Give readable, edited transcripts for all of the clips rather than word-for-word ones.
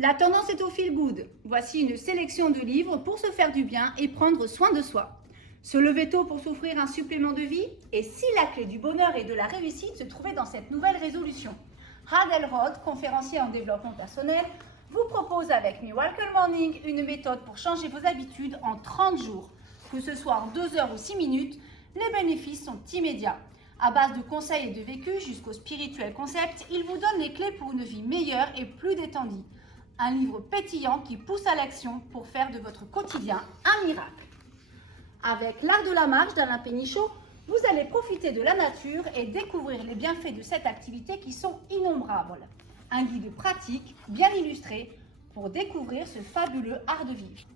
La tendance est au feel good. Voici une sélection de livres pour se faire du bien et prendre soin de soi. Se lever tôt pour s'offrir un supplément de vie? Et si la clé du bonheur et de la réussite se trouvait dans cette nouvelle résolution? Had Elrod, conférencier en développement personnel, vous propose avec Miracle Morning une méthode pour changer vos habitudes en 30 jours. Que ce soit en 2 heures ou 6 minutes, les bénéfices sont immédiats. À base de conseils et de vécu jusqu'au spirituel concept, il vous donne les clés pour une vie meilleure et plus détendue. Un livre pétillant qui pousse à l'action pour faire de votre quotidien un miracle. Avec L'Art de la marche d'Alain Pénichot, vous allez profiter de la nature et découvrir les bienfaits de cette activité qui sont innombrables. Un guide pratique, bien illustré, pour découvrir ce fabuleux art de vivre.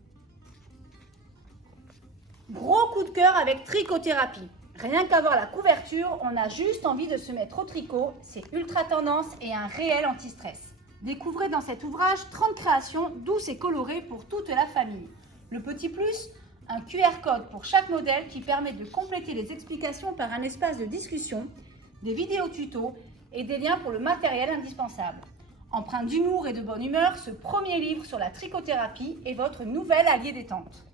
Gros coup de cœur avec Tricothérapie. Rien qu'à voir la couverture, on a juste envie de se mettre au tricot. C'est ultra tendance et un réel anti-stress. Découvrez dans cet ouvrage 30 créations douces et colorées pour toute la famille. Le petit plus, un QR code pour chaque modèle qui permet de compléter les explications par un espace de discussion, des vidéos tutos et des liens pour le matériel indispensable. Empreint d'humour et de bonne humeur, ce premier livre sur la tricothérapie est votre nouvel allié détente.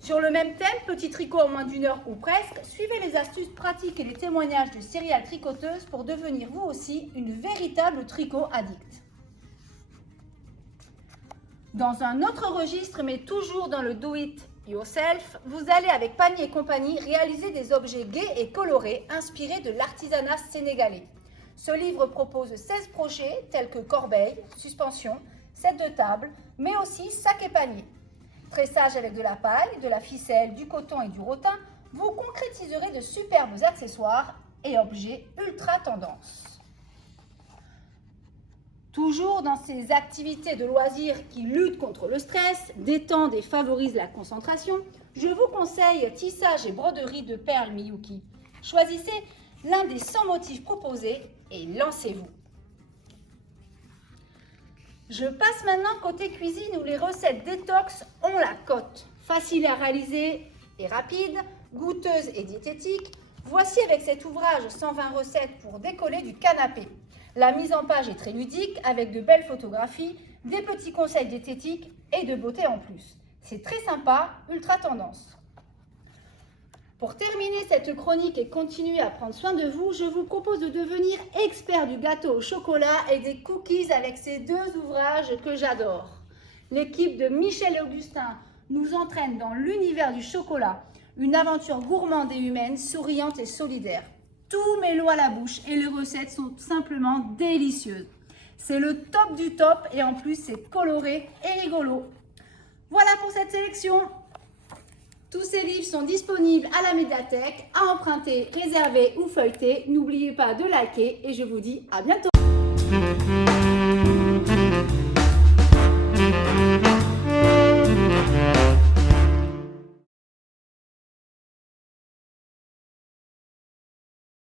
Sur le même thème, petit tricot en moins d'1 heure ou presque, suivez les astuces pratiques et les témoignages de serial tricoteuses pour devenir vous aussi une véritable tricot addict. Dans un autre registre, mais toujours dans le do it yourself, vous allez avec Panier et compagnie réaliser des objets gais et colorés inspirés de l'artisanat sénégalais. Ce livre propose 16 projets tels que corbeilles, suspensions, set de table, mais aussi sacs et paniers. Tressage avec de la paille, de la ficelle, du coton et du rotin, vous concrétiserez de superbes accessoires et objets ultra tendance. Toujours dans ces activités de loisirs qui luttent contre le stress, détendent et favorisent la concentration, je vous conseille tissage et broderie de perles Miyuki. Choisissez l'un des 100 motifs proposés et lancez-vous. Je passe maintenant côté cuisine où les recettes détox ont la cote. Facile à réaliser et rapide, goûteuse et diététique, voici avec cet ouvrage 120 recettes pour décoller du canapé. La mise en page est très ludique avec de belles photographies, des petits conseils diététiques et de beauté en plus. C'est très sympa, ultra tendance. Pour terminer cette chronique et continuer à prendre soin de vous, je vous propose de devenir expert du gâteau au chocolat et des cookies avec ces 2 ouvrages que j'adore. L'équipe de Michel et Augustin nous entraîne dans l'univers du chocolat, une aventure gourmande et humaine, souriante et solidaire. Tout met l'eau à la bouche et les recettes sont simplement délicieuses. C'est le top du top et en plus c'est coloré et rigolo. Voilà pour cette sélection. Tous ces livres sont disponibles à la médiathèque, à emprunter, réserver ou feuilleter. N'oubliez pas de liker et je vous dis à bientôt.